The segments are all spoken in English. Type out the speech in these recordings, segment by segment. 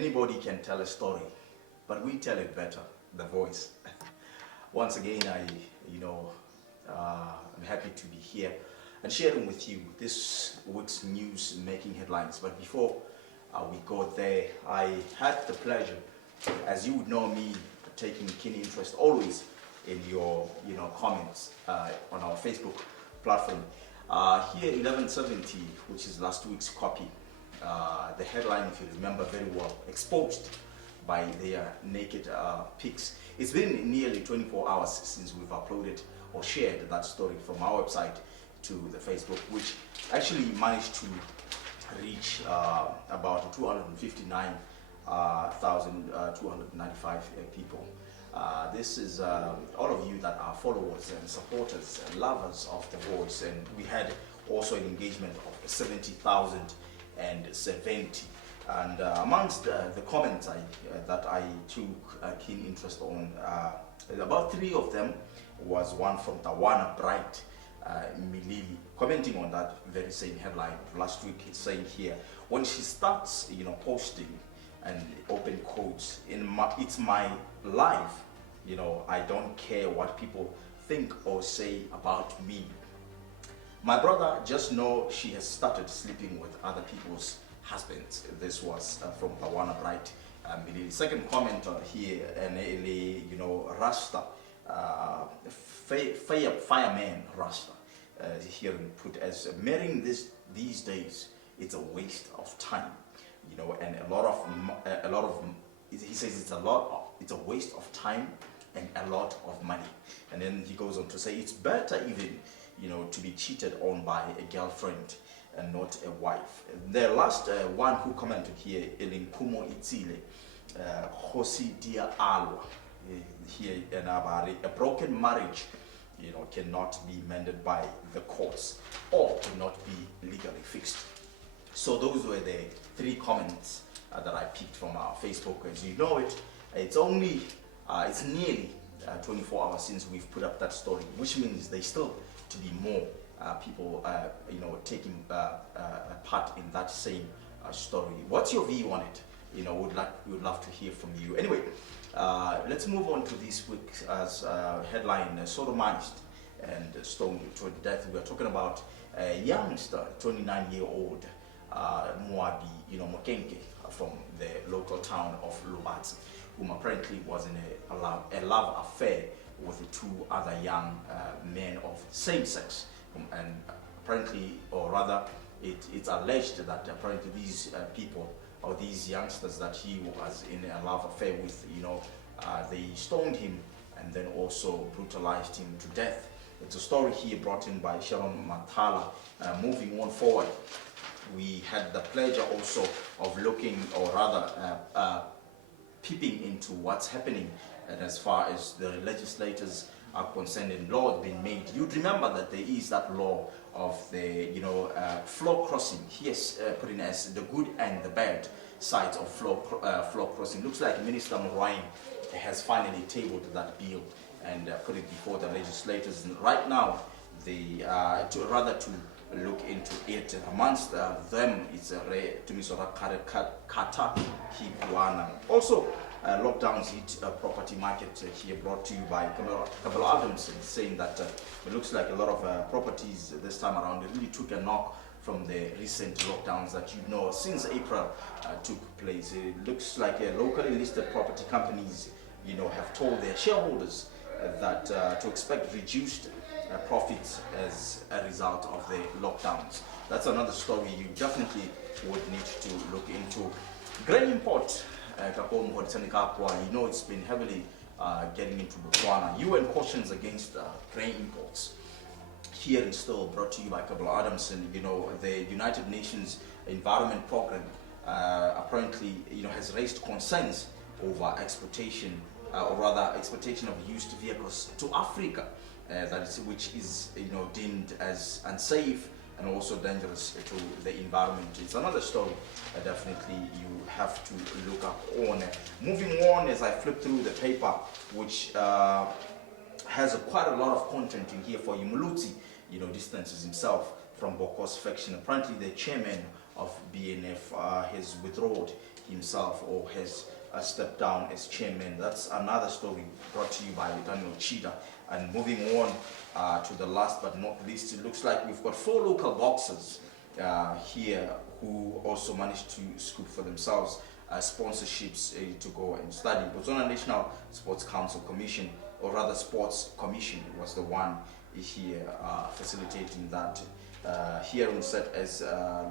Anybody can tell a story, but we tell it better, the voice. Once again, I'm happy to be here and sharing with you this week's news making headlines. But before we go there, I had the pleasure, as you would know me, taking keen interest always in your comments on our Facebook platform. Here, 1170, which is last week's copy, the headline, if you remember very well, exposed by their naked pics. It's been nearly 24 hours since we've uploaded or shared that story from our website to the Facebook, which actually managed to reach about 259,295 people. This is all of you that are followers and supporters and lovers of the voice, and we had also an engagement of 70,070. And amongst the comments that I took keen interest on, about 3 of them was one from Tawana Bright Milili, commenting on that very same headline last week. It's saying here, when she starts posting, and open quotes, it's my life, I don't care what people think or say about me. My brother, just know she has started sleeping with other people's husbands. This was from Tawana Bright. The second comment here, Rasta, fireman Rasta, here put as marrying these days, it's a waste of time, and a lot of he says it's a waste of time and a lot of money. And then he goes on to say it's better even to be cheated on by a girlfriend and not a wife. The last one who commented here, Elin Kumo Itzile, Hosi Dia Alwa, here in Abari, a broken marriage cannot be mended by the courts or cannot be legally fixed. So those were the 3 comments that I picked from our Facebook. As you know it's only it's nearly 24 hours since we've put up that story, which means there's still to be more people taking part in that same story. What's your view on it? We would love to hear from you. Anyway, let's move on to this week's headline: sodomized and stoned to death. We're talking about a youngster, 29-year-old Moabi, Mokenke, from the local town of Lubatsi, whom apparently was in a love affair with 2 other young men of same sex. And apparently, or rather, it's alleged that apparently these people, or these youngsters that he was in a love affair with, they stoned him and then also brutalized him to death. It's a story here brought in by Sharon Matala. Moving on forward, we had the pleasure also of looking, or rather peeping into what's happening, and as far as the legislators are concerned and law being made. You'd remember that there is that law of the floor crossing. Yes, put in as the good and the bad sides of floor crossing. Looks like Minister Moraine has finally tabled that bill and put it before the legislators. And right now, they to look into it. Amongst them, it's Tumisora Kata Higuana. Also, lockdowns hit property market here, brought to you by Kabbalah Adamson, saying that it looks like a lot of properties this time around really took a knock from the recent lockdowns that since April took place. It looks like locally listed property companies have told their shareholders that to expect reduced profits as a result of the lockdowns. That's another story you definitely would need to look into. Grain import, it's been heavily getting into Botswana. UN cautions against grain imports. Here is still brought to you by Kabbalah Adamson. The United Nations Environment Program apparently has raised concerns over exportation, or rather exportation of used vehicles to Africa, which is deemed as unsafe and also dangerous to the environment. It's another story definitely you have to look up on. Moving on, as I flip through the paper, which has quite a lot of content in here for you. Muluzi, distances himself from Boko's faction. Apparently the chairman of BNF has withdrawn himself or has stepped down as chairman. That's another story brought to you by Daniel Chida. And moving on to the last but not least, it looks like we've got 4 local boxers here who also managed to scoop for themselves sponsorships to go and study. Botswana National Sports Council Commission, or rather Sports Commission, was the one here facilitating that. Here on set as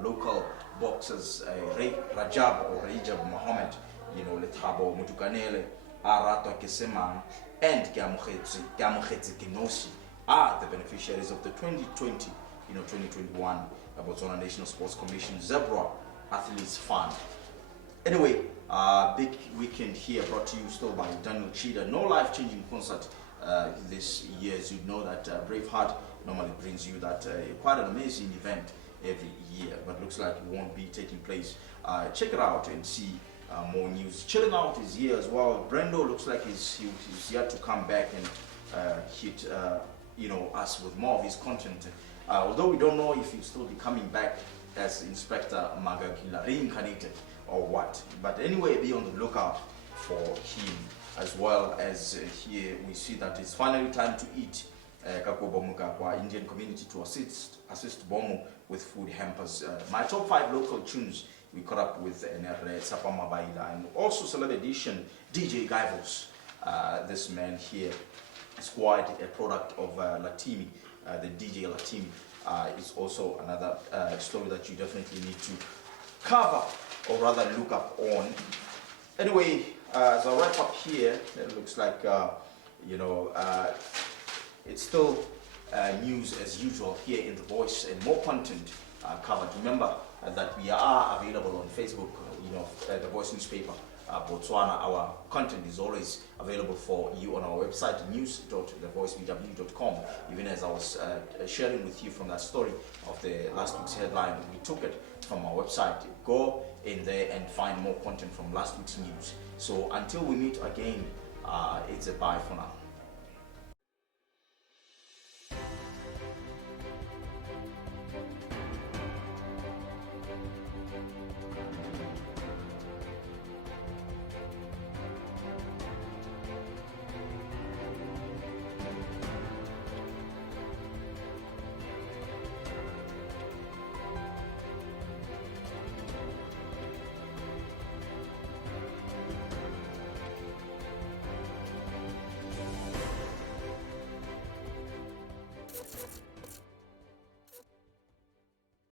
local boxers, Ray Rajab or Rajab Mohammed, Lethabo Mutukanele, Arato Kesemang, and Gamukhetsi Kenosi are the beneficiaries of the 2020, 2021 Botswana National Sports Commission Zebra Athletes Fund. Anyway, big weekend here brought to you still by Daniel Chida. No life-changing concert this year, as you know that Braveheart normally brings you that quite an amazing event every year, but looks like it won't be taking place. Check it out and see more news. Chilling Out is here as well. Brendo looks like he's yet to come back and hit us with more of his content. Although we don't know if he'll still be coming back as Inspector Magagila, reincarnated or what. But anyway, be on the lookout for him, as well as here we see that it's finally time to eat. Indian community to assist Bomo with food hampers. My top 5 local tunes we caught up with Sapa Mabaila, and also Celeb Edition DJ Gaivos. This man here is quite a product of Latimi, the DJ Latimi. Is also another story that you definitely need to cover, or rather look up on. Anyway, as I wrap up here, it looks like it's still news as usual here in The Voice, and more content covered. Remember that we are available on Facebook, The Voice newspaper, Botswana. Our content is always available for you on our website, news.thevoicebw.com. Even as I was sharing with you from that story of the last week's headline, we took it from our website. Go in there and find more content from last week's news. So until we meet again, it's a bye for now.